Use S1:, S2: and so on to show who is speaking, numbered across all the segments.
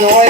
S1: Lord.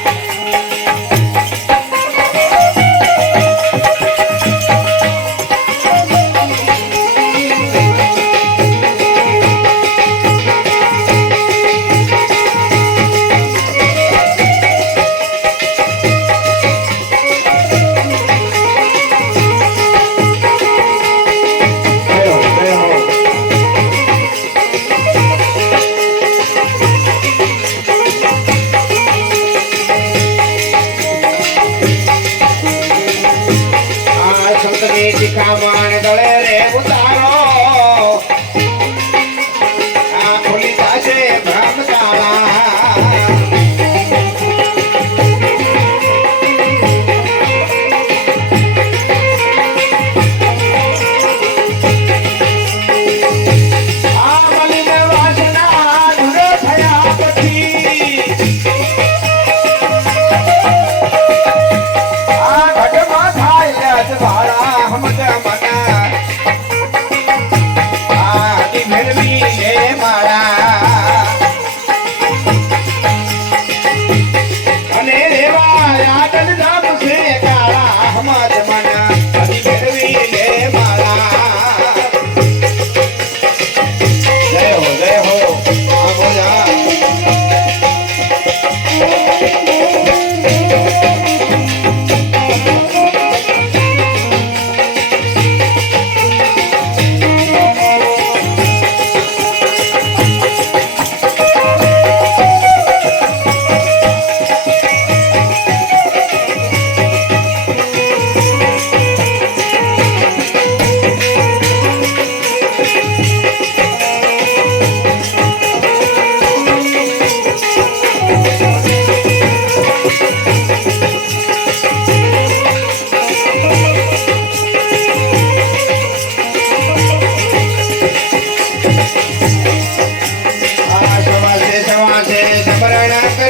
S1: Yeah.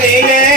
S1: Hare